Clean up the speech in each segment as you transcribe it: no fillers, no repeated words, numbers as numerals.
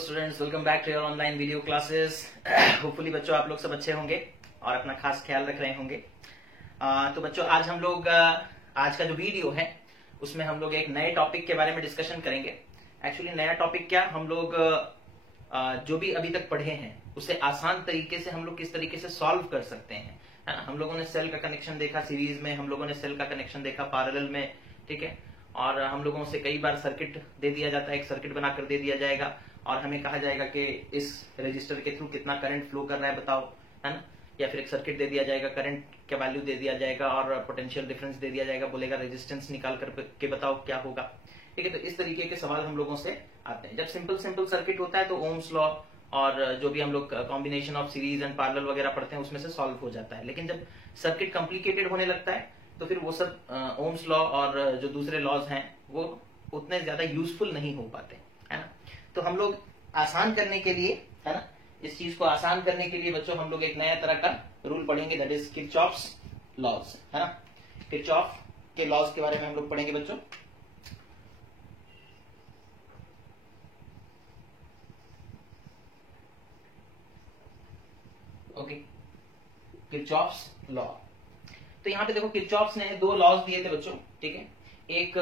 Students, welcome back to your online video classes. Hopefully बच्चों आप लोग सब अच्छे होंगे और अपना खास ख्याल रख रहे होंगे। तो बच्चों आज हम लोग आज का जो वीडियो है उसमें हम लोग एक नए टॉपिक के बारे में डिस्कशन करेंगे। एक्चुअली नया टॉपिक क्या, हम लोग जो भी अभी तक पढ़े हैं उसे आसान तरीके से हम लोग किस तरीके से सॉल्व कर सकते हैं, है ना। हम लोगों ने सेल का कनेक्शन देखा सीरीज में, हम लोगों ने सेल का कनेक्शन देखा पैरेलल में, ठीक है। और हम लोगों से कई बार सर्किट दे दिया जाता है, एक सर्किट बनाकर दे दिया जाएगा और हमें कहा जाएगा कि इस रजिस्टर के थ्रू कितना करंट फ्लो कर रहा है बताओ, है ना। या फिर एक सर्किट दे दिया जाएगा, करंट का वैल्यू दे दिया जाएगा और पोटेंशियल डिफरेंस दे दिया जाएगा, बोलेगा रेजिस्टेंस निकाल करके बताओ क्या होगा, ठीक है। तो इस तरीके के सवाल हम लोगों से आते हैं। जब सिंपल सर्किट होता है तो ओम्स लॉ और जो भी हम लोग combination of series and parallel वगैरह पढ़ते हैं उसमें से सॉल्व हो जाता है। लेकिन जब सर्किट कॉम्प्लिकेटेड होने लगता है तो फिर वो सब ओम्स लॉ और जो दूसरे लॉज हैं वो उतने ज्यादा यूजफुल नहीं हो पाते, है ना। तो हम लोग आसान करने के लिए, है ना, इस चीज को आसान करने के लिए बच्चों हम लोग एक नया तरह का रूल पढ़ेंगे, दैट इज किरचॉफ्स लॉज, है ना। किरचॉफ के लॉज के बारे में हम लोग पढ़ेंगे बच्चों। Okay, Kirchhoff's law. तो यहाँ पे देखो किरचॉफ्स ने दो लॉज दिए थे बच्चों, ठीक है। एक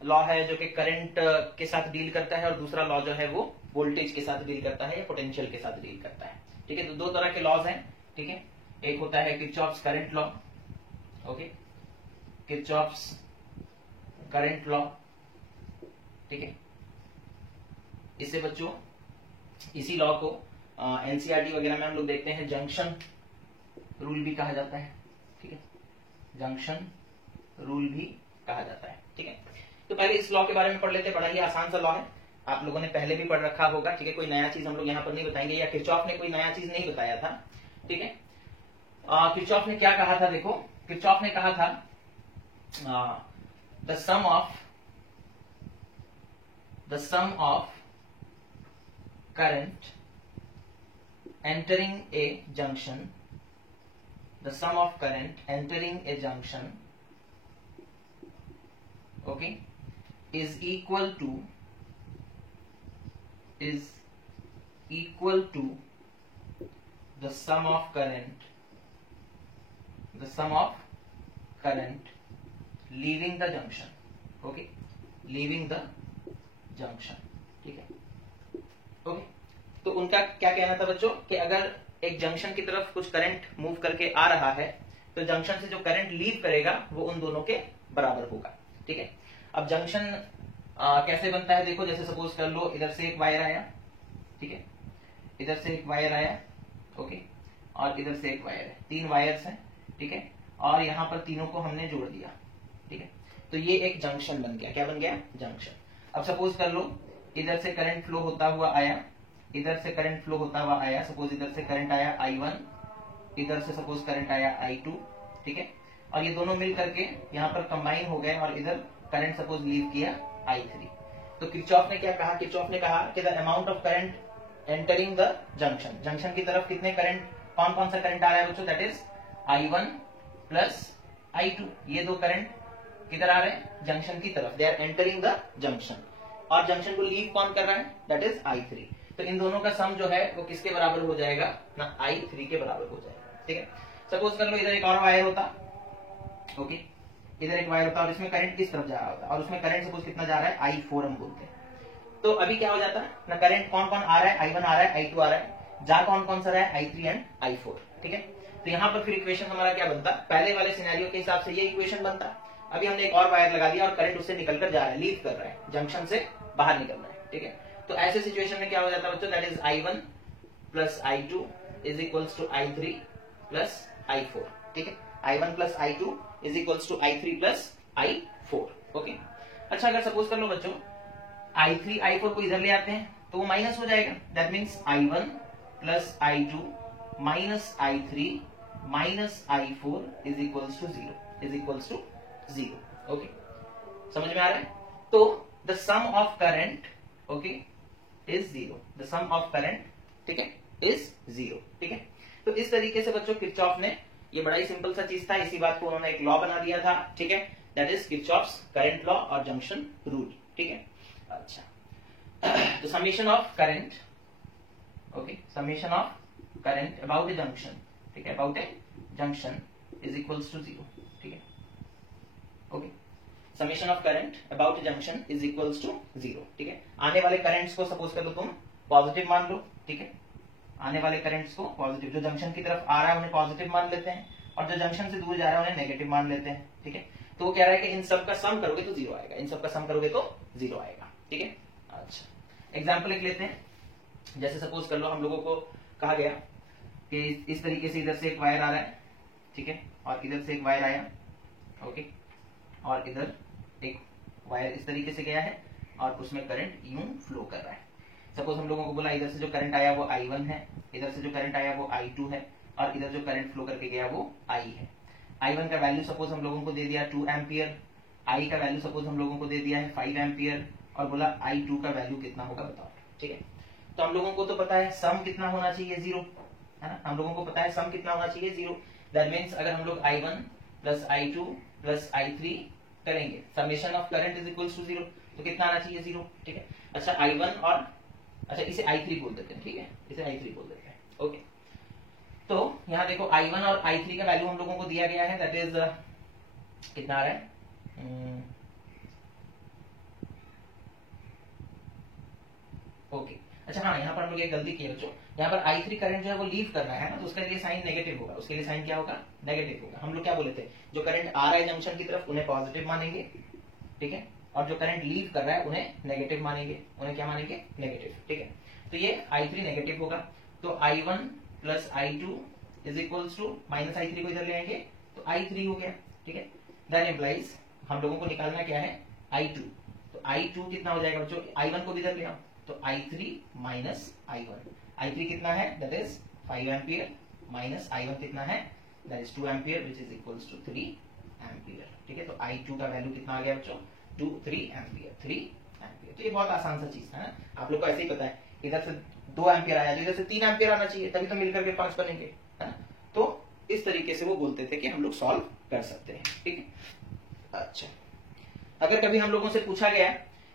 लॉ है जो कि करंट के साथ डील करता है और दूसरा लॉ जो है वो वोल्टेज के साथ डील करता है या पोटेंशियल के साथ डील करता है, ठीक है। तो दो तरह के लॉज हैं, ठीक है। एक होता है Kirchhoff's current law, okay, Kirchhoff's current law, ठीक है। इससे बच्चों इसी लॉ को एनसीईआरटी वगैरह में हम लोग देखते हैं जंक्शन रूल भी कहा जाता है, ठीक है। जंक्शन रूल भी कहा जाता है, ठीक है। तो पहले इस लॉ के बारे में पढ़ लेते हैं, बड़ा ही आसान सा लॉ है, आप लोगों ने पहले भी पढ़ रखा होगा, ठीक है। कोई नया चीज हम लोग यहाँ पर नहीं बताएंगे या किरचॉफ ने कोई नया चीज नहीं बताया था, ठीक है। किरचॉफ ने क्या कहा था, देखो किरचॉफ ने कहा था the sum of current entering a junction, the sum of current entering a junction, okay, is equal to the sum of current leaving the junction, okay, leaving the junction, ठीक है, ओके। तो उनका क्या कहना था बच्चों कि अगर एक जंक्शन की तरफ कुछ करंट मूव करके आ रहा है तो जंक्शन से जो करंट लीव करेगा वो उन दोनों के बराबर होगा, ठीक है। अब जंक्शन कैसे बनता है, देखो जैसे सपोज कर लो इधर से एक वायर आया, ठीक है, इधर से एक वायर आया, ओके, और इधर से एक वायर है, तीन वायर्स हैं, ठीक है, और यहां पर तीनों को हमने जोड़ दिया, ठीक है। तो ये एक जंक्शन बन गया, क्या बन गया, जंक्शन। अब सपोज कर लो इधर से करंट फ्लो होता हुआ आया, इधर से करंट फ्लो होता हुआ आया, सपोज इधर से करंट आया I1, इधर से सपोज करंट आया I2, ठीक है, और ये दोनों मिल करके यहाँ पर कंबाइन हो गए और इधर करंट सपोज लीव किया I3। तो किरचॉफ ने क्या कहा, किरचॉफ ने कहा कि the amount of current entering the junction, junction की तरफ कितने करंट, कौन कौन सा करंट आ रहा है बच्चों, that is I1 plus I2, ये दो करंट किधर आ रहे हैं, जंक्शन की तरफ, they are entering the junction, और जंक्शन को लीव कौन कर रहा है, दैट इज I3। तो इन दोनों का सम जो है वो किसके बराबर हो जाएगा ना, I3 के बराबर हो जाएगा, ठीक है। सपोज कर लो इधर एक और वायर होता, ओके, इधर एक वायर होता और इसमें करंट किस तरफ जा रहा होता और उसमें करंट सपोज कितना जा रहा है, I4 हम बोलते हैं। तो अभी क्या हो जाता है ना, करंट कौन कौन आ रहा है, I1 आ रहा है, I2 आ रहा है, जा कौन कौन सा रहा है, I3 एंड I4, ठीक है। तो यहाँ पर फिर इक्वेशन हमारा क्या बनता, पहले वाले सिनेरियो के हिसाब से ये इक्वेशन बनता। अभी हमने एक और वायर लगा दिया और करंट उससे निकलकर जा रहा है, लीव कर रहा है, जंक्शन से बाहर निकल रहा है, ठीक है। तो ऐसे सिचुएशन में क्या हो जाता है बच्चों, that is I1 plus I2 is equals to I3 plus I4, ठीक है। I1 plus I2 is equals to I3 plus I4, okay. अच्छा, अगर सपोज कर लो बच्चों I3 I4 को इधर ले आते हैं तो वो माइनस हो जाएगा, that means I1 plus I2 minus I3 minus I4 is equals to zero, okay. समझ में आ रहा है। तो the sum of current, okay, is zero, the sum of current, ठीक है, इज जीरो, ठीक है। तो इस तरीके से बच्चों किरचॉफ ने, ये बड़ा ही सिंपल सा चीज था, इसी बात को उन्होंने एक लॉ बना दिया था, ठीक है, that is Kirchhoff's current law और जंक्शन रूल, ठीक है। अच्छा, तो summation of current, okay, summation of current about a junction, ठीक है, about a junction is equals to 0, ठीक है, okay, summation of current about a junction is equals to 0, ठीक है। आने वाले करंट्स को सपोज कर लो तुम पॉजिटिव मान लो, ठीक है, आने वाले करंट्स को पॉजिटिव, जो जंक्शन की तरफ आ रहा है उन्हें पॉजिटिव मान लेते हैं, और जो जंक्शन से दूर जा रहा है उन्हें नेगेटिव मान लेते हैं, ठीक है। तो वो कह रहा है कि इन सब का सम करोगे तो 0 आएगा, इन सब का सम करोगे तो 0 आएगा, ठीक है। अच्छा, एग्जाम्पल एक लेते हैं, जैसे सपोज कर लो हम लोगों को कहा गया कि इस तरीके से इधर से एक वायर आ रहा है, ठीक है, और इधर से एक वायर आया, ओके, और इधर एक वायर इस तरीके से गया है और उसमें करंट यूं फ्लो कर रहा है। सपोज हम लोगों को बोला इधर से जो करंट आया वो I1 है, इधर से जो करंट आया वो I2 है, और इधर जो करंट फ्लो करके गया वो I है। I1 का वैल्यू सपोज हम लोगों को दे दिया 2 एम्पियर, I का वैल्यू सपोज हम लोगों को दे दिया है 5 एम्पियर, और बोला I2 का वैल्यू कितना होगा बताओ, ठीक है। तो हम लोगों को तो पता है सम कितना होना चाहिए 0, है ना, हम लोगों को पता है सम कितना होना चाहिए 0। दैट मीन्स अगर हम लोग I1 plus I2 plus I3 करेंगे, summation of current is equals to 0, तो कितना आना चाहिए 0, ठीक है। अच्छा I1 और अच्छा इसे I3 बोल देते हैं, ठीक है, इसे I3 बोल देते हैं, ओके। तो यहाँ देखो I1 और I3 का वैल्यू हम लोगों को दिया गया है, दैट इज कितना आ रहा है, ओके। अच्छा हाँ, यहाँ पर हम लोग एक गलती की बच्चों, यहाँ पर I3 करंट जो है वो लीव कर रहा है ना, तो उसके लिए साइन नेगेटिव होगा, उसके लिए साइन क्या होगा, नेगेटिव होगा। हम लोग क्या बोले थे, जो करंट आ रहा है जंक्शन की तरफ उन्हें पॉजिटिव मानेंगे, ठीक है, और जो करंट लीव कर रहा है उन्हें नेगेटिव मानेंगे, उन्हें क्या मानेंगे, नेगेटिव, ठीक है। तो ये I3 नेगेटिव होगा, तो I1 plus I2 is equals to minus I3 को इधर ले आएंगे तो I3 हो गया, ठीक है। दैट इम्प्लाइज हम लोगों को निकालना क्या है, I2, तो I2 कितना हो जाएगा बच्चों, I1 को इधर ले आओ, तो I3 माइनस I1, I3 कितना है, that is 5 ampere, minus I1 कितना है, that is 2 ampere, which is equals to 3 ampere, ठीक है। तो I2 का वैल्यू कितना आ गया बच्चों, 3 एम्पियर, 3 एम्पियर। तो ये बहुत आसान सा चीज है ना, आप लोग को ऐसे ही पता है, इधर से 2 एम्पियर आया, इधर से 3 एम्पियर आना चाहिए, तभी तो मिलकर के 5 बनेंगे, है ना। तो इस तरीके से वो बोलते थे कि हम लोग सॉल्व कर सकते हैं, ठीक है। अच्छा, अगर कभी हम लोगों से पूछा गया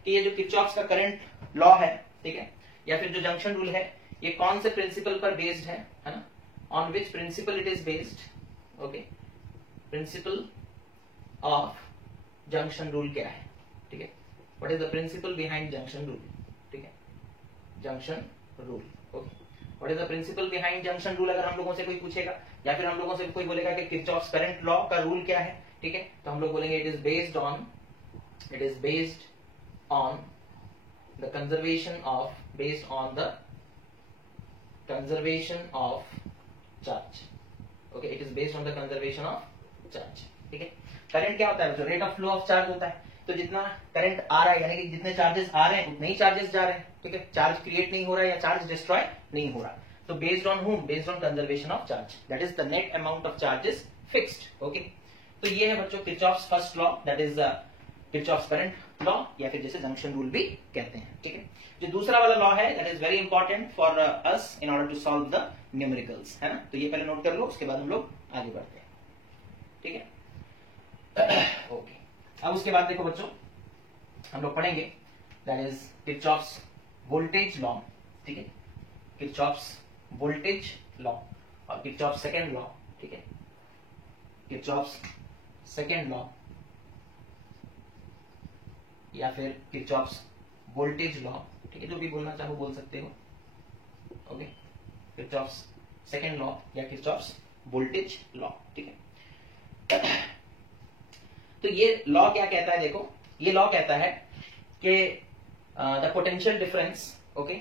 कि ये जो किरचॉफ्स का करंट लॉ है, ठीक है, या फिर जो जंक्शन रूल है, ये कौन से प्रिंसिपल पर बेस्ड है ना, on which principle it is based, okay, principle of junction rule क्या है, ठीक है, what is the principle behind junction rule, ठीक है, junction rule, okay, what is the principle behind junction rule. अगर हम लोगों से कोई पूछेगा या फिर हम लोगों से कोई बोलेगा कि किरचॉफ्स करंट लॉ का रूल क्या है, ठीक है, तो हम लोग बोलेंगे it is based on the conservation of charge, okay, it is based on the conservation of charge, ठीक है। करंट क्या होता है, rate of flow of charge होता है, तो जितना करंट आ रहा है यानी कि जितने चार्जेस आ रहे हैं उतने ही चार्जेस जा रहे हैं, ठीक है, चार्ज क्रिएट नहीं हो रहा है या चार्ज डिस्ट्रॉय नहीं हो रहा, तो based on whom, based on conservation of charge, that is the net amount of charges fixed, okay. तो ये है बच्चों Kirchhoff's first law, that is Kirchhoff's current law, या फिर जैसे जंक्शन रूल भी कहते हैं, ठीक है। जो दूसरा वाला लॉ है that is very important for us in order to solve the numericals, है ना, तो ये पहले नोट कर लो, उसके बाद हम लोग आगे बढ़ते हैं, ठीक है। ओके, अब उसके बाद देखो बच्चों हम लोग पढ़ेंगे that is Kirchhoff's voltage law, ठीक है, किरचॉफ्स वोल्टेज लॉ और किरचॉफ्स सेकेंड लॉ, ठीक है, किरचॉफ्स सेकेंड लॉ या फिर किरचॉफ्स वोल्टेज लॉ, ठीक है, जो भी बोलना चाहो बोल सकते हो, ओके, किरचॉफ्स सेकेंड लॉ या किरचॉफ्स वोल्टेज लॉ, ठीक है। तो ये लॉ क्या कहता है, देखो ये लॉ कहता है कि the potential difference, okay,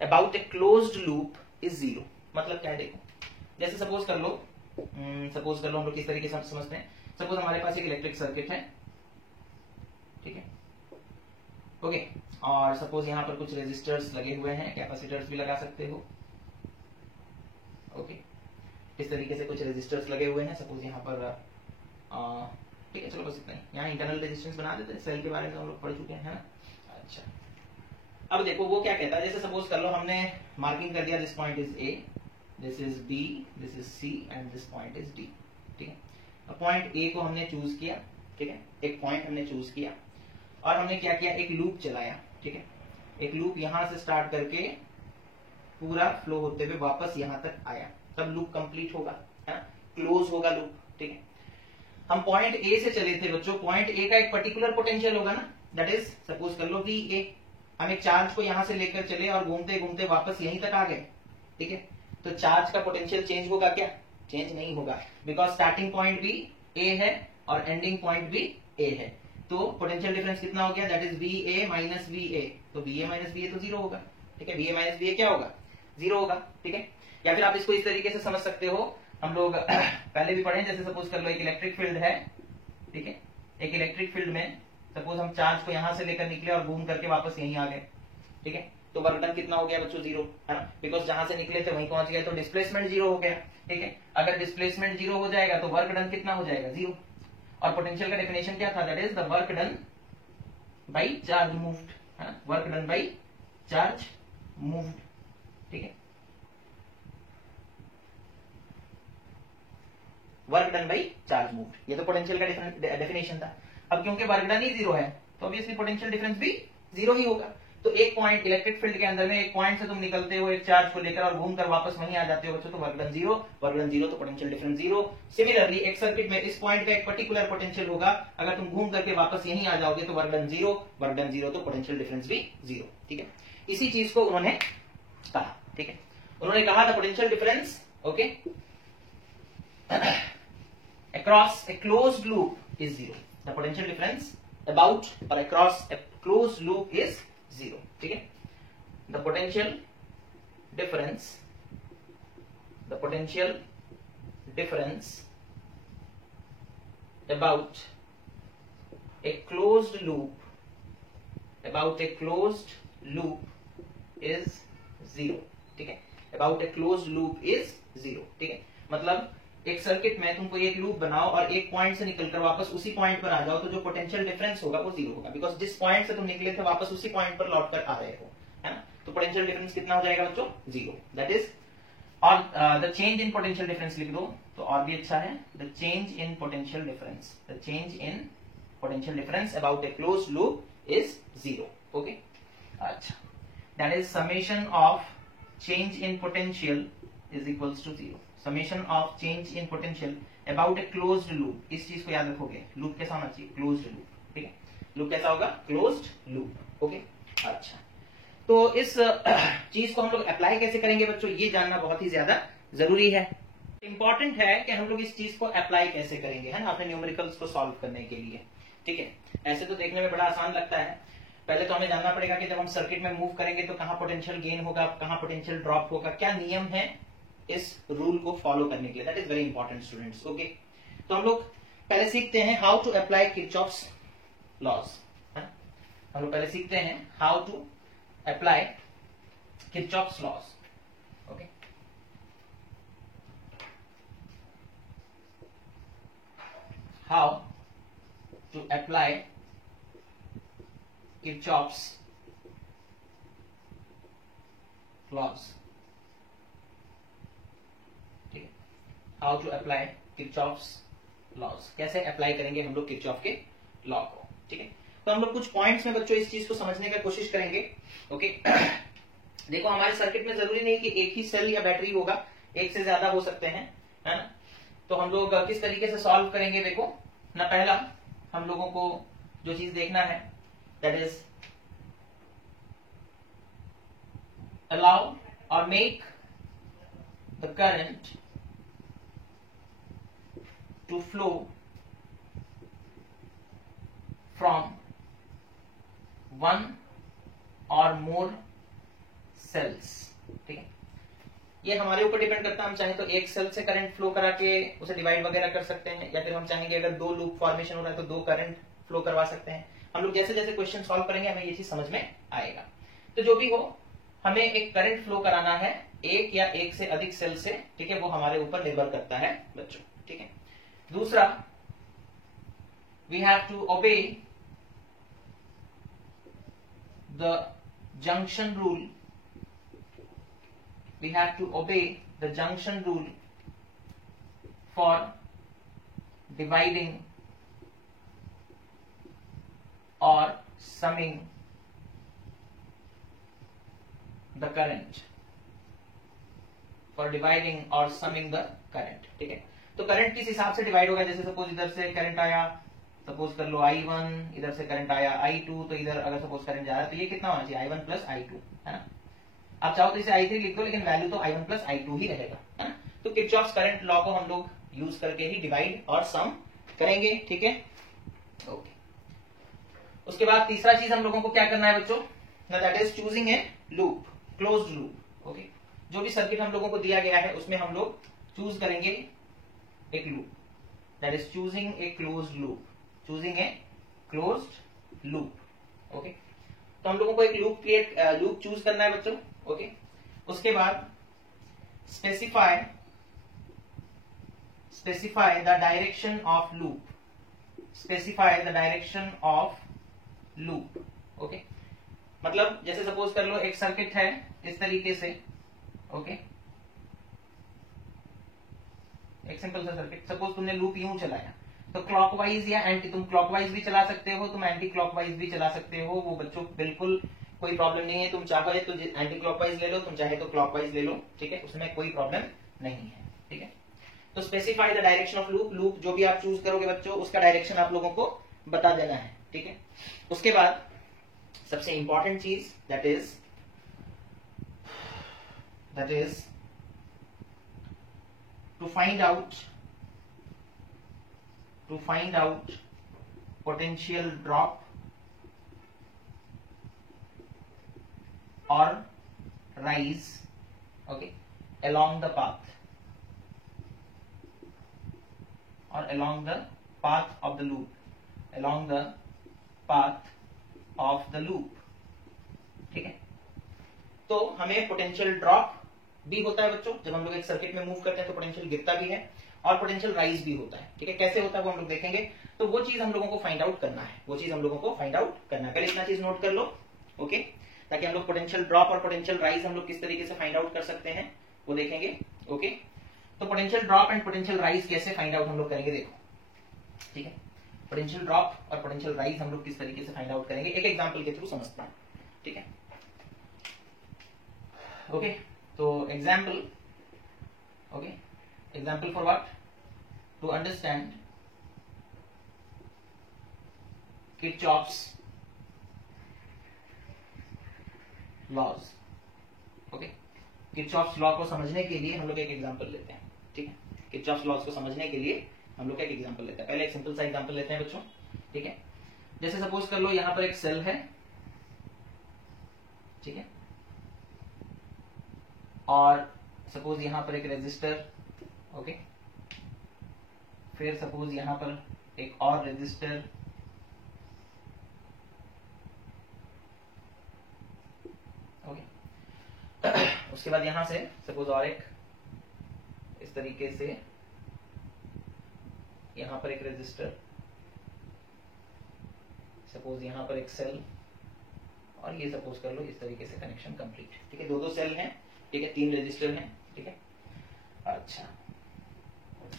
about a closed loop is 0। मतलब क्या है, देखो जैसे सपोज कर लो हम लोग किस तरीके से समझते हैं, सपोज हमारे पास एक इलेक्ट्रिक सर्किट है, ठीक है, ओके, और सपोज यहाँ पर कुछ रेजिस्टर्स लगे हुए हैं, कैपेसिटर्स भी लगा सकते हो, ओके, इस तरीके से कुछ रेजिस्टर्स लगे हुए हैं, सपोज यहाँ पर ठीक है, चलो बस इतना ही, यहाँ इंटरनल रेजिस्टेंस बना देते हैं, सेल के बारे में हम लोग पढ़ चुके हैं, है ना। अच्छा, अब देखो वो क्या कहता है, जैसे सपोज कर लो हमने मार्किंग कर दिया, this point is A, this is B, this is C and this point is D, ठीक है। अब पॉइंट ए को हमने चूज किया, ठीक है, एक पॉइंट हमने चूज किया और हमने क्या किया, एक लूप चलाया, ठीक है, एक लूप यहां से स्टार्ट करके पूरा फ्लो होते हुए वापस यहां तक आया, तब लूप कंप्लीट होगा, है ना, क्लोज होगा लूप। ठीक है, हम पॉइंट ए से चले थे बच्चों, पॉइंट ए का एक पर्टिकुलर पोटेंशियल होगा ना, दैट इज सपोज कर लो वी ए। हम एक चार्ज को यहां से लेकर चले और घूमते घूमते वापस यहीं तक आ गए। ठीक है, तो चार्ज का पोटेंशियल चेंज होगा क्या? चेंज नहीं होगा, बिकॉज स्टार्टिंग पॉइंट भी ए है और एंडिंग पॉइंट भी ए है। तो पोटेंशियल डिफरेंस कितना हो गया? That is V A minus V A. तो V A minus V A तो जीरो होगा। ठीक है, V A minus V A क्या होगा? जीरो होगा। ठीक है, या फिर आप इसको इस तरीके से समझ सकते हो, हम लोग पहले भी पढ़े, जैसे सपोज कर लो एक इलेक्ट्रिक फील्ड है। ठीक है, एक इलेक्ट्रिक फील्ड में सपोज हम चार्ज को यहां से लेकर निकले और घूम करके वापस यहीं आ गए। ठीक है, तो वर्क डन कितना हो गया बच्चों? जीरो, है ना, बिकॉज जहां से निकले थे वहीं पहुंच गए, तो डिस्प्लेसमेंट जीरो हो गया। ठीक है, अगर डिस्प्लेसमेंट जीरो हो जाएगा तो वर्क डन कितना हो जाएगा? जीरो। और पोटेंशियल का डेफिनेशन क्या था? That is the work done by charge moved, है ना, work done by charge moved. ठीक है, work done by charge moved, ये तो पोटेंशियल का डेफिनेशन था। अब क्योंकि वर्क डन ही जीरो है तो ऑब्वियसली पोटेंशियल डिफरेंस भी जीरो ही होगा। तो एक पॉइंट इलेक्ट्रिक फील्ड के अंदर में, एक पॉइंट से तुम निकलते हो एक चार्ज को लेकर और घूमकर वापस वहीं आ जाते हो बच्चों, तो work done zero, work done zero तो पोटेंशियल डिफरेंस जीरो। सिमिलरली एक सर्किट में इस पॉइंट का एक पर्टिकुलर पोटेंशियल होगा, अगर तुम घूम करके वापस यहीं आ जाओगे तो work done zero, work done zero तो पोटेंशियल डिफरेंस भी जीरो। ठीक है, इसी चीज को उन्होंने कहा। ठीक है, उन्होंने कहा था potential difference okay across a closed loop is zero. The potential difference about or across a closed loop is zero. ठीक है, the potential difference about a closed loop is zero. ठीक है, about a closed loop is zero. ठीक है, मतलब एक circuit में तुमको एक लूप बनाओ और एक पॉइंट से निकलकर वापस उसी पॉइंट पर आ जाओ, तो जो पोटेंशियल डिफरेंस होगा वो जीरो होगा, बिकॉज जिस पॉइंट से तुम निकले थे वापस उसी पॉइंट पर लौट कर आ रहे हो, है ना। तो पोटेंशियल डिफरेंस कितना हो जाएगा बच्चों? जीरो। दैट इज, और the change in potential difference लिख दो तो और भी अच्छा है, the change in potential difference, the change in potential difference about a close loop is zero. Okay, अच्छा, that is summation of change in potential is equals to zero. Summation of change in potential about a closed loop, इस चीज को याद रखोगे, loop कैसा होना चाहिए? Closed loop. ठीक है, लूप कैसा होगा? Closed loop. ओके, अच्छा, तो इस चीज को हम लोग अप्लाई कैसे करेंगे बच्चों, ये जानना बहुत ही ज्यादा जरूरी है। इंपॉर्टेंट है कि हम लोग इस चीज को अप्लाई कैसे करेंगे, है ना, अपने न्यूमेरिकल्स को सॉल्व करने के लिए। ठीक है, ऐसे तो देखने में बड़ा आसान लगता है, पहले तो हमें जानना पड़ेगा कि जब हम सर्किट में मूव करेंगे तो कहां पोटेंशियल गेन होगा, कहां पोटेंशियल ड्रॉप होगा, क्या नियम है इस रूल को फॉलो करने के लिए। That is very important students. Okay, तो हम लोग पहले सीखते हैं how to apply Kirchhoff's laws. हम लोग पहले सीखते हैं how to apply Kirchhoff's laws. Okay, how to apply Kirchhoff's laws. How to apply Kirchhoff's laws, कैसे अप्लाई करेंगे हम लोग किरचॉफ के लॉ को। ठीक है, तो हम लोग कुछ पॉइंट्स में बच्चों इस चीज को समझने की कोशिश करेंगे। ओके, देखो हमारे सर्किट में जरूरी नहीं कि एक ही सेल या बैटरी होगा, एक से ज्यादा हो सकते हैं, है ना। तो हम लोग किस तरीके से सॉल्व करेंगे, देखो ना, पहला हम लोगों को जो चीज देखना है दैट इज अलाउ और make the current to flow from one or more cells। ठीक है, ये हमारे ऊपर डिपेंड करता है, हम चाहें तो एक सेल से करंट फ्लो करा के उसे डिवाइड वगैरह कर सकते हैं, या फिर हम चाहेंगे अगर दो लूप फॉर्मेशन हो रहा है तो दो करंट फ्लो करवा सकते हैं। हम लोग जैसे जैसे क्वेश्चन सॉल्व करेंगे हमें ये चीज समझ में आएगा। तो जो भी हो, हमें एक करंट फ्लो कराना है एक या एक से अधिक सेल से। ठीक है, वो हमारे ऊपर निर्भर करता है बच्चों। ठीक है, दूसरा, we have to obey the junction rule। we have to obey the junction rule for dividing or summing the current, for dividing और समिंग द करंट। ठीक है, तो करंट किस हिसाब से डिवाइड होगा, जैसे सपोज इधर से करंट आया, सपोज कर लो I1, इधर से करंट आया I2, तो इधर अगर सपोज करंट जा रहा है तो ये कितना होना चाहिए I1 प्लस I2, है ना। आप चाहो तो इसे I3 लिख दो, लेकिन वैल्यू तो I1 प्लस I2 ही रहेगा, है ना। तो किरचॉफ्स करंट लॉ को हम लोग यूज करके ही डिवाइड और सम करेंगे। ठीक है, ओके। उसके बाद तीसरा चीज हम लोगों को क्या करना है बच्चों, that is choosing a loop, closed loop. Okay, जो भी सर्किट हम लोगों को दिया गया है उसमें हम लोग चूज करेंगे एक loop, that is choosing a closed loop, choosing a closed loop. Okay, तो हम लोगों को एक लूप चूज करना है बच्चों। ओके, उसके बाद specify the direction of loop, specify the direction of loop. Okay, मतलब जैसे सपोज कर लो एक सर्किट है इस तरीके से। ओके, एक सिंपल सा सर्किट, सपोज तुमने लूप यूं चलाया, तो क्लॉकवाइज या एंटी, तुम क्लॉकवाइज भी चला सकते हो, तुम एंटी क्लॉकवाइज भी चला सकते हो, वो बच्चों बिल्कुल कोई प्रॉब्लम नहीं है। तुम चाहे तो एंटी क्लॉकवाइज ले लो, तुम चाहे तो क्लॉकवाइज ले लो। ठीक है, उसमें कोई प्रॉब्लम नहीं है। ठीक है, तो specify the direction of loop, loop जो भी आप चूज करोगे बच्चों उसका डायरेक्शन आप लोगों को बता देना है। ठीक है, उसके बाद सबसे इंपॉर्टेंट चीज that is to find out potential drop और rise, okay, along the path or along the path of the loop, along the path of the loop। ठीक है, तो हमें पोटेंशियल ड्रॉप भी होता है बच्चों, जब हम लोग एक सर्किट में मूव करते हैं तो पोटेंशियल गिरता भी है और पोटेंशियल राइज भी होता है। ठीक है, कैसे होता है वो हम लोग देखेंगे। तो वो चीज हम लोगों को फाइंड आउट करना है, पहले इतना चीज नोट कर लो। ओके, ताकि हम लोग पोटेंशियल ड्रॉप और पोटेंशियल राइज हम लोग किस तरीके से फाइंड आउट कर सकते हैं वो देखेंगे। ओके, तो potential drop and potential rise कैसे फाइंड आउट हम लोग करेंगे, देखो। ठीक है, पोटेंशियल ड्रॉप और पोटेंशियल राइज हम लोग किस तरीके से फाइंड आउट करेंगे, एक एग्जांपल के थ्रू समझते हैं। ठीक है, ओके, तो example, okay, example for what, to understand Kirchhoff's laws. Okay, Kirchhoff's law को समझने के लिए हम लोग एक एग्जांपल लेते हैं। ठीक है, किरचॉफ्स लॉज को समझने के लिए हम लोग एक एग्जांपल लेते हैं। पहले एक सिंपल सा एग्जांपल लेते हैं बच्चों। ठीक है, जैसे सपोज कर लो यहां पर एक सेल है। ठीक है, और सपोज यहां पर एक रेजिस्टर। ओके, फिर सपोज यहां पर एक और रेजिस्टर। ओके, उसके बाद यहां से सपोज और एक इस तरीके से यहां पर एक रेजिस्टर, सपोज यहां पर एक सेल, और ये सपोज कर लो इस तरीके से कनेक्शन कंप्लीट। ठीक है, दो सेल हैं। ठीक है, 3 रेजिस्टर हैं। ठीक है, अच्छा,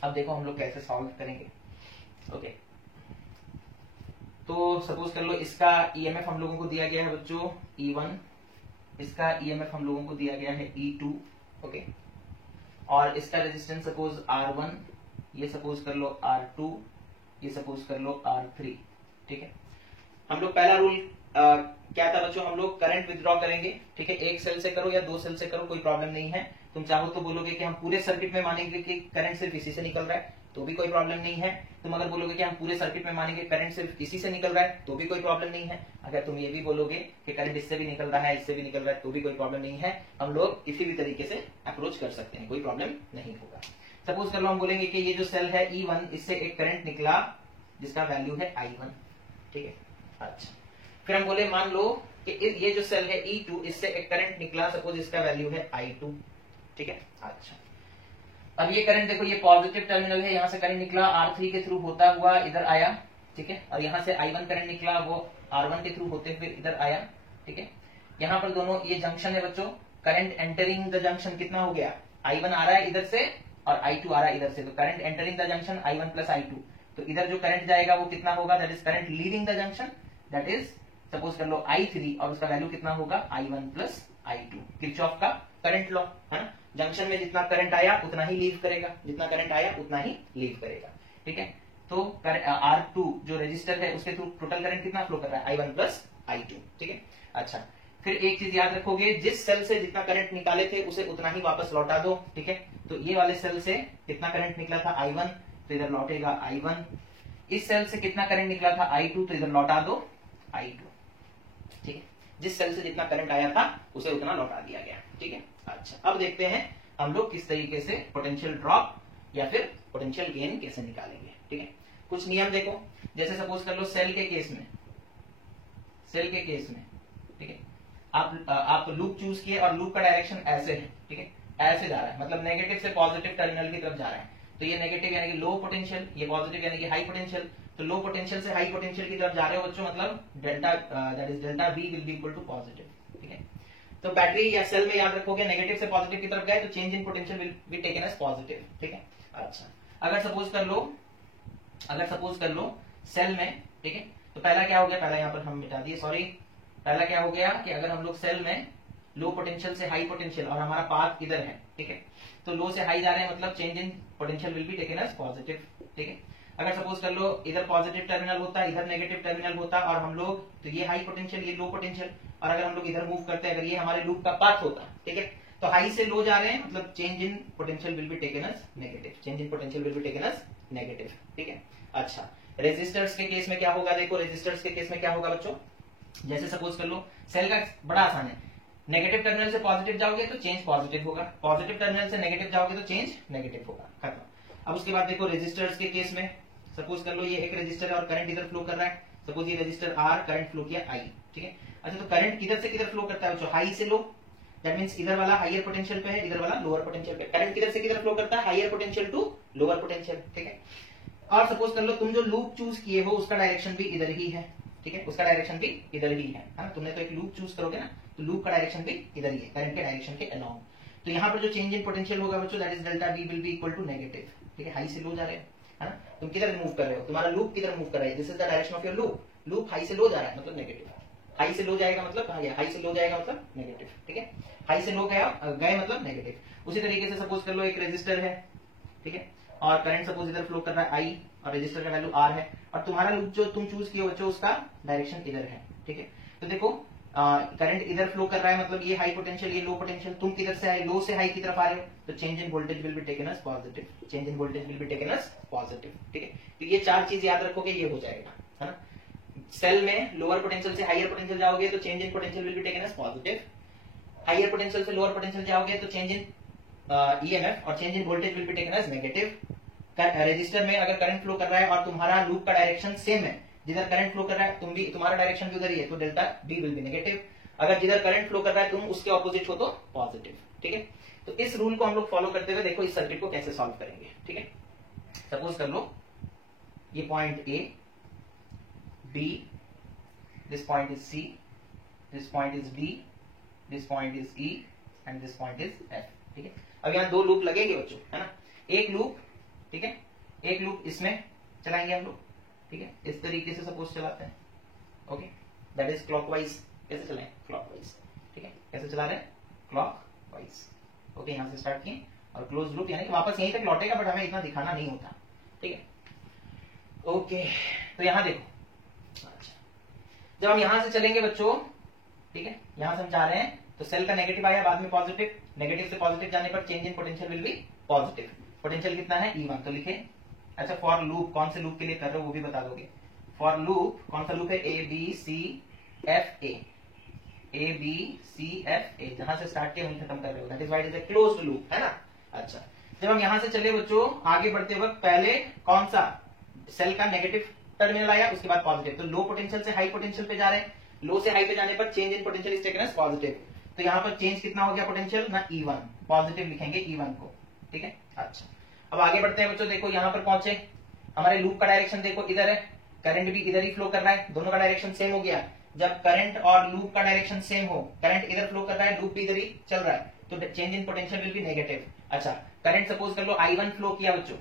अब देखो हम लोग कैसे सॉल्व करेंगे। ओके, तो सपोज कर लो इसका ईएमएफ हम लोगों को दिया गया है बच्चों E1, इसका ईएमएफ हम लोगों को दिया गया है E2। ओके, और इसका रेजिस्टेंस सपोज R1, ये सपोज कर लो R2, ये सपोज कर लो R3। ठीक है, हम लोग पहला रूल क्या था बच्चों, हम लोग करंट विथड्रॉ करेंगे। ठीक है, एक सेल से करो या 2 सेल से करो, कोई प्रॉब्लम नहीं है। तुम चाहो तो बोलोगे कि हम पूरे सर्किट में मानेंगे कि करंट सिर्फ इसी से निकल रहा है, तो भी कोई प्रॉब्लम नहीं है। तुम अगर बोलोगे कि हम पूरे सर्किट में मानेंगे करंट सिर्फ इसी से निकल रहा है, तो भी कोई प्रॉब्लम नहीं है। अगर तुम ये भी बोलोगे कि करंट इससे भी निकल रहा है, इससे भी निकल रहा है, तो भी कोई प्रॉब्लम नहीं है। हम लोग किसी भी तरीके से अप्रोच कर सकते हैं, कोई प्रॉब्लम नहीं होगा। सपोज कर लो हम बोलेंगे कि ये जो सेल है E1, इससे एक करंट निकला जिसका वैल्यू है I1। ठीक है, अच्छा, फिर हम बोले मान लो कि ये जो सेल है E2, इससे एक करंट निकला, सपोज इसका वैल्यू है I2। ठीक है, अच्छा, अब ये करंट देखो, ये पॉजिटिव टर्मिनल है, यहां से करंट निकला R3 के थ्रू होता हुआ इधर आया। ठीक है, और यहां से I1 करंट निकला, वो R1 के थ्रू होते हुए इधर आया। ठीक है, यहां पर दोनों ये जंक्शन है बच्चों, करंट एंटरिंग द जंक्शन कितना हो गया, I1 आ रहा है इधर से और I2 आ रहा है इधर से, तो current entering the junction I1 plus I2। तो इधर जो करंट जाएगा वो कितना होगा, that is current leaving the junction, that is suppose कर लो I3, और उसका वैल्यू कितना होगा I1 प्लस I2, किरचॉफ का करंट लॉ है ना। जंक्शन में जितना करंट आया उतना ही लीव करेगा, जितना करंट आया उतना ही लीव करेगा, ठीक है। तो R2 जो रेजिस्टर है उसके थ्रू टोटल करंट कितना फ्लो कर रहा है, I1 प्लस I2, ठीक है। अच्छा, फिर एक चीज याद रखोगे, जिस सेल से जितना करंट निकाले थे उसे उतना ही वापस लौटा दो, ठीक है। तो ये वाले सेल से कितना करंट निकला था I1, तो इधर लौटेगा I1। इस सेल से कितना करंट निकला था I2, तो इधर लौटा दो I2, ठीक है। जिस सेल से जितना करंट आया था उसे उतना लौटा दिया गया, ठीक है। अच्छा, अब देखते हैं हम लोग किस तरीके से पोटेंशियल ड्रॉप या फिर पोटेंशियल गेन कैसे निकालेंगे, ठीक है। कुछ नियम देखो, जैसे सपोज कर लो सेल के केस में, ठीक है, आप लूप चूज किए और लूप का डायरेक्शन ऐसे है, ठीक है, ऐसे जा रहा है, मतलब नेगेटिव से पॉजिटिव टर्मिनल की तरफ जा रहा है। तो ये नेगेटिव यानी कि लो पोटेंशियल, ये पॉजिटिव यानी कि हाई पोटेंशियल। तो लो पोटेंशियल से हाई पोटेंशियल की तरफ जा रहे हो बच्चों, मतलब delta that is delta V will be equal to positive, ठीक है। तो बैटरी या सेल में याद रखोगे नेगेटिव से पॉजिटिव की तरफ गए तो change in potential will be taken as positive, ठीक है। अच्छा, अगर सपोज कर लो सेल में, ठीक है, तो पहला क्या हो गया, पहला यहाँ पर हम मिटा दिए, सॉरी, पहला क्या हो गया कि अगर हम लोग सेल में लो पोटेंशियल से हाई पोटेंशियल और हमारा पाथ इधर है, ठीक है, तो लो से हाई जा रहे हैं मतलब change in potential will be taken as positive, ठीक है। अगर सपोज कर लो इधर पॉजिटिव टर्मिनल होता, इधर नेगेटिव टर्मिनल होता और हम लोग, तो ये हाई पोटेंशियल ये लो पोटेंशियल, और अगर हम लोग इधर मूव करते हैं, अगर ये हमारे लूप का पाथ होता, ठीक है, तो हाई से लो जा रहे हैं मतलब change in potential will be taken as negative, change in potential will be taken as negative, ठीक है। अच्छा, रेजिस्टर्स के केस में क्या होगा, देखो रेजिस्टर्स के केस में क्या होगा बच्चों, जैसे सपोज कर लो सेल का बड़ा आसान है, नेगेटिव टर्मिनल से पॉजिटिव जाओगे तो चेंज पॉजिटिव होगा, पॉजिटिव टर्मिनल से नेगेटिव जाओगे तो चेंज नेगेटिव होगा, खत्म। अब उसके बाद देखो रेजिस्टर्स के केस में, सपोज कर लो ये एक रेजिस्टर है और करंट इधर फ्लो कर रहा है, सपोज ये रेजिस्टर R करंट फ्लो किया I, ठीक है। अच्छा, तो करंट किधर से किधर फ्लो करता है बच्चों, हाई से लो, दैट मींस इधर वाला हायर पोटेंशियल पे है, इधर वाला लोअर पोटेंशियल पे। करंट किधर से किधर फ्लो करता है, higher potential to lower potential, ठीक है। और सपोज कर लो तुम जो लूप चूज किए हो उसका डायरेक्शन भी इधर ही है, ठीक है, उसका डायरेक्शन भी इधर ही है ना। तुमने तो एक लूप चूज करोगे ना, तो लूप का डायरेक्शन भी इधर ही है, करंट के डायरेक्शन के अलोंग। तो यहाँ पर जो चेंज इन पोटेंशियल होगा बच्चों that is delta V will be equal to negative, ठीक है। हाई से लो जा रहे हैं ना, तुम किधर मूव कर रहे हो, तुम्हारा लूप किधर मूव कर रहा है, this is the direction of your loop, loop high से लो जा रहा है मतलब नेगेटिव, हाई से लो जाएगा मतलब हाई से लो जाएगा मतलब नेगेटिव, ठीक है। हाई से लो गए मतलब नेगेटिव। उसी तरीके से सपोज कर लो एक रेजिस्टर है, ठीक है, और करंट सपोज इधर फ्लो कर रहा है I और रेजिस्टर का वैल्यू R है, और तुम्हारा लूप जो तुम चूज किए हो बच्चों उसका डायरेक्शन इधर है, ठीक है। तो देखो करंट इधर फ्लो कर रहा है मतलब ये हाई पोटेंशियल ये लो पोटेंशियल, तुम किधर से लो से हाई की तरफ आ रहे हो, तो change in voltage will be taken as positive, change in voltage will be taken as positive, ठीक है। तो ये चार चीज याद रखोगे, ये हो जाएगा, है ना। सेल में लोअर पोटेंशियल से हायर पोटेंशियल जाओगे तो change in potential will be taken as positive, higher potential से लोअर पोटेंशियल जाओगे तो चेंज इन EMF और change in voltage will be taken as negative. Resistor में अगर करंट फ्लो कर रहा है और तुम्हारा लूप का डायरेक्शन सेम है, जिधर करंट फ्लो कर रहा है तुम्हारा डायरेक्शन भी उधर ही है, तो delta V will B negative. अगर जिधर करंट फ्लो कर रहा है तुम उसके ऑपोजिट हो तो पॉजिटिव, ठीक है। तो इस रूल को हम लोग फॉलो करते हुए देखो इस सर्किट को कैसे सॉल्व करेंगे, ठीक है। सपोज कर लो ये point A, B, this point is C, this point is D, this point is E and this point is F, ठीक है। अब यहाँ दो लूप लगेंगे बच्चों, है ना। एक लूप, ठीक है, एक लूप इसमें चलाएंगे हम लोग, ठीक है, इस तरीके से सपोज चलाते हैं, ओके, दैट इज क्लॉकवाइज। कैसे चलाएं, क्लॉकवाइज, ठीक है। कैसे चला रहे हैं, क्लॉकवाइज, ओके। यहां से स्टार्ट किए और क्लोज लूप यानी कि वापस यहीं तक लौटेगा, बट हमें इतना दिखाना नहीं होता, ठीक है, ओके। तो यहां देखो, अच्छा, जब हम यहां से चलेंगे बच्चों, ठीक है, यहां से हम जा रहे हैं तो सेल का नेगेटिव आया, बाद में पॉजिटिव, नेगेटिव से पॉजिटिव जाने पर change in potential will B positive. Potential कितना है, E1, तो लिखे। अच्छा, फॉर लूप कौन से लूप के लिए कर रहे हो वो भी बता दोगे। फॉर लूप कौन सा लूप है, ABCFA, ABCFA, जहां से स्टार्ट किया वहीं खत्म कर रहे हो, that is why it is a closed loop, है ना। अच्छा, जब हम यहां से चले बच्चों आगे बढ़ते वक्त पहले कौन सा सेल का नेगेटिव टर्मिनल आया, उसके बाद पॉजिटिव, तो लो पोटेंशियल से हाई पोटेंशियल पे जा रहे हैं, लो से हाई पे जाने पर change in potential is taken as positive. तो यहाँ पर चेंज कितना हो गया पोटेंशियल ना, E1, पॉजिटिव लिखेंगे E1 को, ठीक है। अच्छा, अब आगे बढ़ते हैं बच्चों, देखो यहाँ पर पहुंचे, हमारे लूप का डायरेक्शन देखो इधर है, करंट भी इधर ही फ्लो कर रहा है, दोनों का डायरेक्शन सेम हो गया। जब करंट और लूप का डायरेक्शन सेम हो, करंट इधर फ्लो कर रहा है, लूप भी इधर ही चल रहा है, तो change in potential will B negative. अच्छा, करंट सपोज कर लो I1 फ्लो किया बच्चों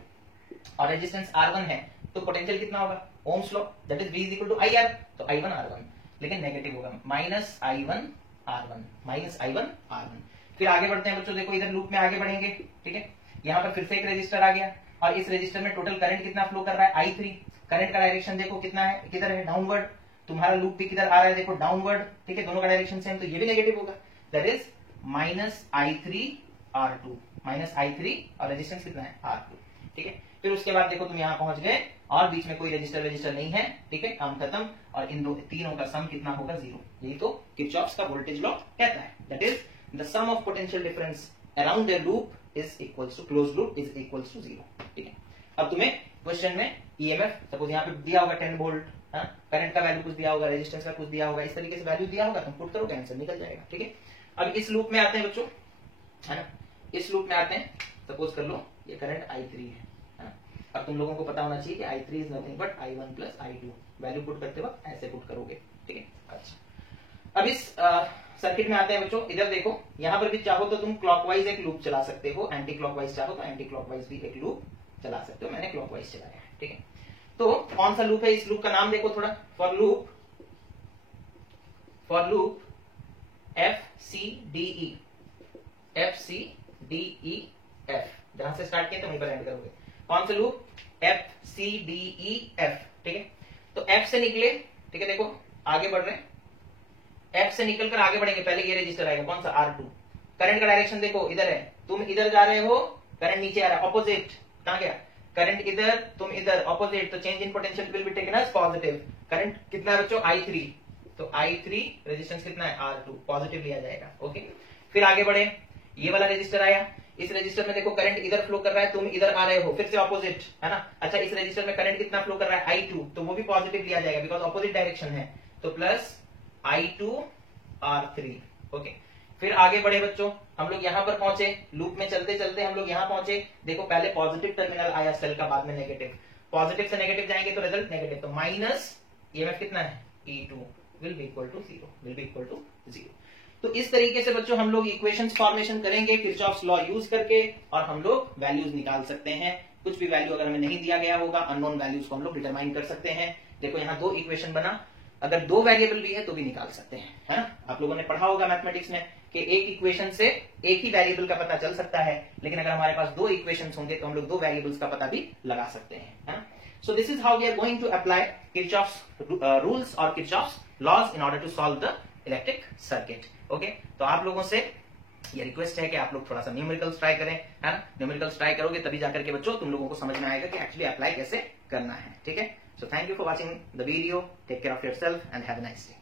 और रेजिस्टेंस R1 है, तो पोटेंशियल कितना होगा, Ohm's law, that is V is equal to IR, तो I1 R1, लेकिन नेगेटिव होगा, minus I1 R1 minus I1 R1। फिर आगे बढ़ते हैं बच्चों, देखो इधर लूप में आगे बढ़ेंगे, ठीक है। यहाँ पर फिर से एक रजिस्टर आ गया और इस रजिस्टर में टोटल करंट कितना फ्लो कर रहा है, I3। करंट का डायरेक्शन देखो कितना है, किधर है, डाउनवर्ड। तुम्हारा लूप भी किधर आ रहा है, देखो डाउनवर्ड, ठीक है। दोनों का डायरेक्शन सेम, तो ये भी नेगेटिव होगा, that is minus I3 R2, minus I3 और रेजिस्टेंस कितना है R2, ठीक है। फिर उसके बाद देखो तुम यहाँ पहुंच गए और बीच में कोई रजिस्टर नहीं है, ठीक है, काम खत्म। और इन दो तीनों का सम कितना होगा, 0। यही तो किरचॉफ्स का वोल्टेज लॉ कहता है, that is the sum of potential difference around the loop is equals to close loop is equals to 0, ठीक है। अब तुम्हें क्वेश्चन में ईएमएफ सपोज यहाँ पे दिया होगा 10 वोल्ट, करंट का वैल्यू कुछ दिया होगा, रेजिस्टेंस का कुछ दिया होगा, इस तरीके से वैल्यू दिया होगा, तुम पुट करोगे आंसर निकल जाएगा, ठीक है। अब इस लूप में आते हैं बच्चों, है ना, इस लूप में आते हैं। सपोज कर लो ये करंट I3 है ना। अब तुम लोगों को पता होना चाहिए कि I3 is nothing but I1 plus I2। Value put करते वक्त ऐसे पुट करोगे, ठीक है। अच्छा, अब इस सर्किट में आते हैं बच्चों। इधर देखो, यहाँ पर भी चाहो तो तुम क्लॉकवाइज एक लूप चला सकते हो, एंटी क्लॉकवाइज चाहो तो एंटी क्लॉकवाइज भी एक लूप चला सकते हो। मैंने क्लॉकवाइज चलाया है, ठीक है। तो कौन सा लूप है, इस लूप का नाम देखो थोड़ा, फॉर लूप FCDE, FCDEF, जहां से स्टार्ट किया तो वहीं पर एंड करोगे। कौन सा लूप, FCDEF, ठीक है। तो F से निकले, ठीक है, देखो आगे बढ़ रहे हैं, F से निकलकर आगे बढ़ेंगे, पहले ये रजिस्टर आएगा, कौन सा R2। करंट का डायरेक्शन देखो इधर है, तुम इधर जा रहे हो, करंट नीचे आ रहा है, ऑपोजिट। कहां गया करंट, इधर, तुम इधर, ऑपोजिट, तो change in potential will be taken as positive. Current कितना है बच्चों, I3, तो I3, रेजिस्टेंस कितना है R2, पॉजिटिव लिया जाएगा, ओके। फिर आगे बढ़े, ये वाला रजिस्टर आया, इस रजिस्टर में देखो करंट इधर फ्लो कर रहा है, तुम इधर आ रहे हो, फिर से ऑपोजिट, है ना। अच्छा, इस रजिस्टर में करंट कितना फ्लो कर रहा है, I2, तो वो भी पॉजिटिव लिया जाएगा बिकॉज ऑपोजिट डायरेक्शन है, तो प्लस I2 R3, ओके। फिर आगे बढ़े बच्चों, हम लोग यहां पर पहुंचे, लूप में चलते चलते हम लोग यहां पहुंचे, देखो पहले पॉजिटिव टर्मिनल आया सेल का, बाद में नेगेटिव, पॉजिटिव से नेगेटिव जाएंगे तो रिजल्ट नेगेटिव, तो माइनस ईएमएफ कितना है, E2 will be equal to 0, will be equal to 0। तो इस तरीके से बच्चों हम लोग इक्वेशंस फॉर्मेशन करेंगे किरचॉफ्स लॉ यूज करके, और हम लोग वैल्यूज निकाल सकते हैं। कुछ भी वैल्यू अगर हमें नहीं दिया गया होगा, अननोन वैल्यूज को हम लोग डिटरमाइन कर सकते हैं। देखो यहाँ 2 इक्वेशन बना, अगर 2 वेरिएबल भी है तो भी निकाल सकते हैं, है ना। आप लोगों ने पढ़ा होगा मैथमेटिक्स में कि एक इक्वेशन से एक ही वेरिएबल का पता चल सकता है, लेकिन अगर हमारे पास 2 इक्वेशंस होंगे तो हम लोग 2 वेरिएबल्स का पता भी लगा सकते हैं, है ना। So this is how we are going to apply Kirchhoff's rules or Kirchhoff's laws in order to solve the electric circuit. Okay? तो आप लोगों से ये रिक्वेस्ट है कि आप लोग थोड़ा सा न्यूमेरिकल्स ट्राई करें, है ना। न्यूमेरिकल्स ट्राई करोगे तभी जाकर के बच्चों तुम लोगों को समझ में आएगा कि एक्चुअली अप्लाई कैसे करना है, ठीक है। So thank you for watching the video. Take care of yourself and have a nice day.